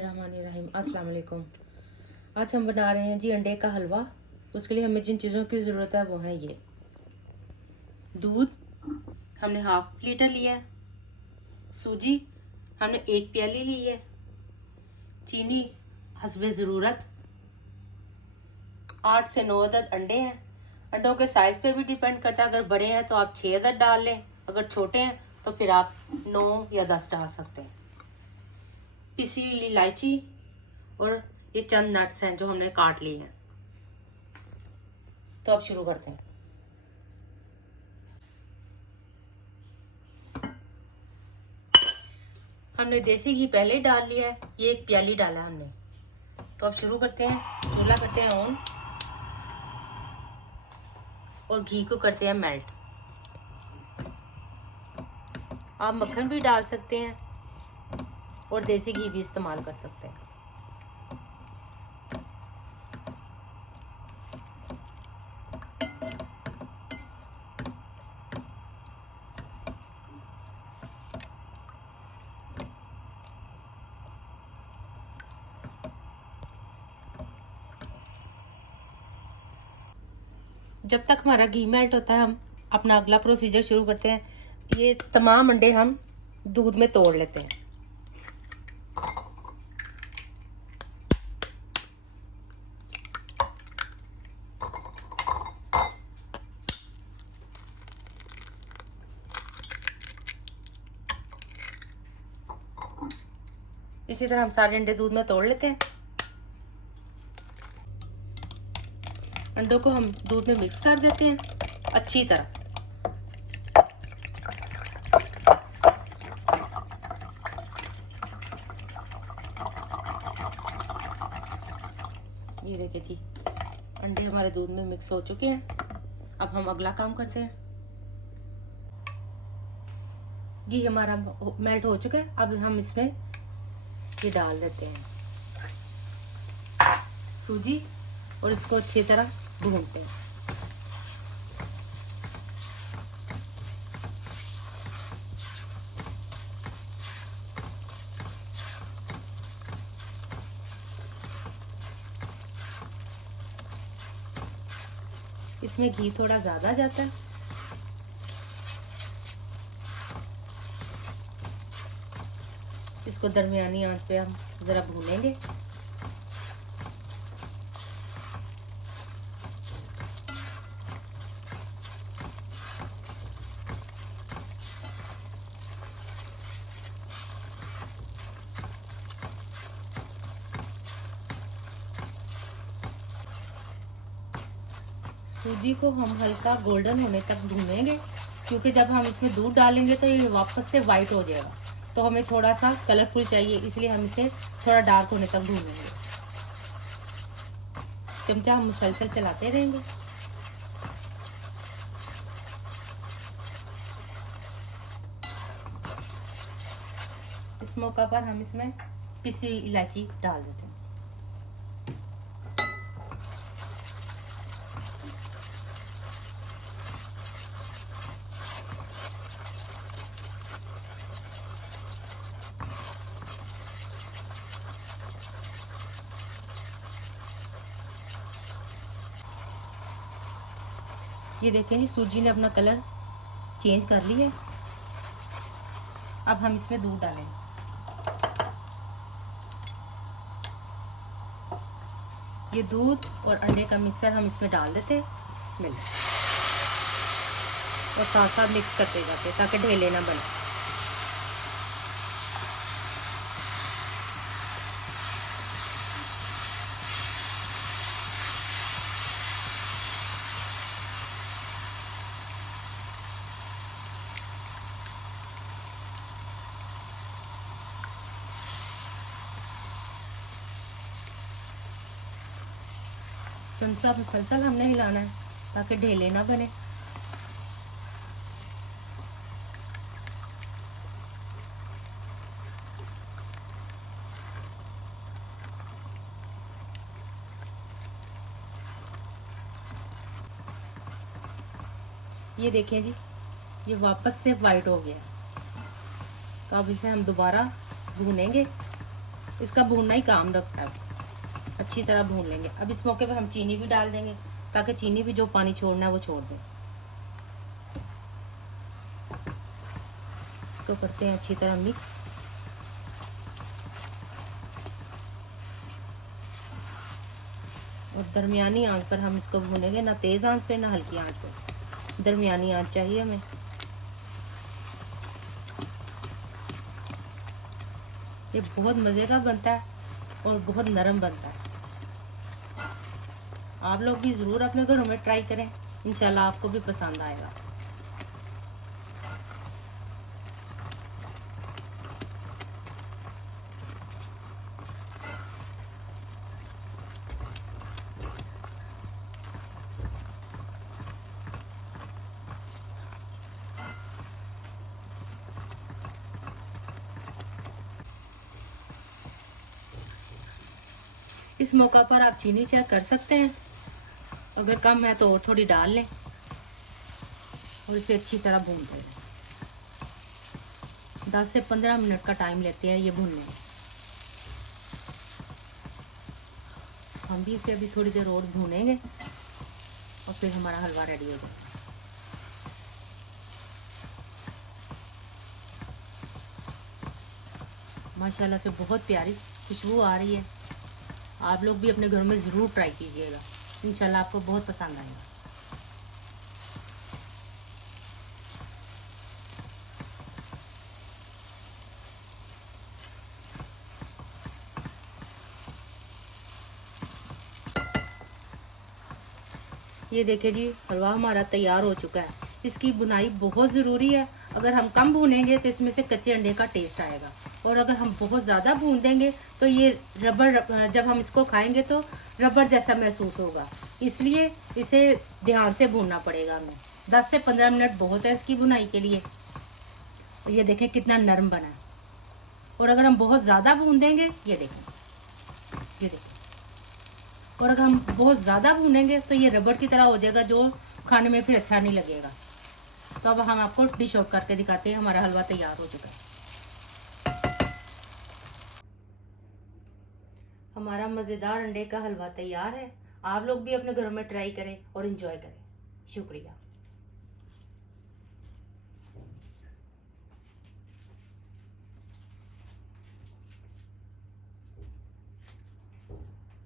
बिस्मिल्लाहिर्रहमानिर्रहीम। अस्सलाम वालेकुम। आज हम बना रहे हैं जी अंडे का हलवा। उसके लिए हमें जिन चीज़ों की ज़रूरत है वो है ये दूध हमने हाफ लीटर लिया है, सूजी हमने 1 प्याली ली है, चीनी हस्बे ज़रूरत, 8 से 9 अदद अंडे हैं। अंडों के साइज़ पे भी डिपेंड करता है, अगर बड़े हैं तो आप 6 अदद डाल लें, अगर छोटे हैं तो फिर आप 9 या 10 डाल सकते हैं। पिसी हुई इलायची और ये चंद नट्स हैं जो हमने काट लिए हैं। तो अब शुरू करते हैं। हमने देसी घी पहले डाल लिया है, ये 1 प्याली डाला हमने। तो अब शुरू करते हैं। चूल्हा करते हैं ऑन और घी को करते हैं मेल्ट। आप मक्खन भी डाल सकते हैं और देसी घी भी इस्तेमाल कर सकते हैं। जब तक हमारा घी मेल्ट होता है हम अपना अगला प्रोसीजर शुरू करते हैं। ये तमाम अंडे हम दूध में तोड़ लेते हैं। इसी तरह हम सारे अंडे दूध में तोड़ लेते हैं। अंडों को हम दूध में मिक्स कर देते हैं अच्छी तरह। ये देखिए जी, अंडे हमारे दूध में मिक्स हो चुके हैं। अब हम अगला काम करते हैं। घी हमारा मेल्ट हो चुका है। अब हम इसमें ये डाल देते हैं सूजी और इसको अच्छी तरह भूनते हैं। इसमें घी थोड़ा ज़्यादा जाता है। इसको दरमियानी आंच पे हम ज़रा भूनेंगे। सूजी को हम हल्का गोल्डन होने तक भूनेंगे, क्योंकि जब हम इसमें दूध डालेंगे तो ये वापस से वाइट हो जाएगा। तो हमें थोड़ा सा कलरफुल चाहिए, इसलिए हम इसे थोड़ा डार्क होने तक भूनेंगे। चमचा हम मुसलसल चलाते रहेंगे। इस मौका पर हम इसमें पिसी हुई इलायची डाल देते हैं। ये देखें जी, सूजी ने अपना कलर चेंज कर लिया है। अब हम इसमें दूध डालेंगे। ये दूध और अंडे का मिक्सर हम इसमें डाल देते हैं। और साथ साथ मिक्स करते जाते ताकि ढेले ना बने। चमचा मुसलसल हमने हिलाना है ताकि ढेले ना बने। ये देखिए जी, ये वापस से वाइट हो गया। तो अब इसे हम दोबारा भूनेंगे इसका भूनना ही काम रखता है। अच्छी तरह भून लेंगे। अब इस मौके पर हम चीनी भी डाल देंगे ताकि चीनी भी जो पानी छोड़ना है वो छोड़ दें। इसको करते हैं अच्छी तरह मिक्स। और दरमियानी आंच पर हम इसको भूनेंगे, ना तेज़ आंच पे ना हल्की आंच पे, दरमियानी आंच चाहिए हमें। ये बहुत मज़े का बनता है और बहुत नरम बनता है। आप लोग भी ज़रूर अपने घरों में ट्राई करें, इंशाल्लाह आपको भी पसंद आएगा। इस मौका पर आप चीनी चेक कर सकते हैं, अगर कम है तो और थोड़ी डाल लें और इसे अच्छी तरह भूनते रहें। 10 से 15 मिनट का टाइम लेते हैं ये भूनने में। हम भी इसे अभी थोड़ी देर और भूनेंगे और फिर हमारा हलवा रेडी हो जाएगा। माशाल्लाह से बहुत प्यारी खुशबू आ रही है। आप लोग भी अपने घर में ज़रूर ट्राई कीजिएगा, इंशाल्लाह आपको बहुत पसंद आएगा। ये देखिए जी, हलवा हमारा तैयार हो चुका है। इसकी बुनाई बहुत ज़रूरी है। अगर हम कम भूनेंगे तो इसमें से कच्चे अंडे का टेस्ट आएगा, और अगर हम बहुत ज़्यादा भून देंगे तो ये रबड़, जब हम इसको खाएंगे तो रबड़ जैसा महसूस होगा। इसलिए इसे ध्यान से भूनना पड़ेगा हमें। 10 से 15 मिनट बहुत है इसकी बुनाई के लिए। ये देखें कितना नरम बना है। और अगर हम बहुत ज़्यादा भून देंगे, ये देखें, और अगर हम बहुत ज़्यादा भूनेंगे तो ये रबड़ की तरह हो जाएगा, जो खाने में फिर अच्छा नहीं लगेगा। तो अब हम आपको डिश आउट करके दिखाते हैं। हमारा हलवा तैयार हो चुका है। हमारा मज़ेदार अंडे का हलवा तैयार है। आप लोग भी अपने घरों में ट्राई करें और इन्जॉय करें। शुक्रिया।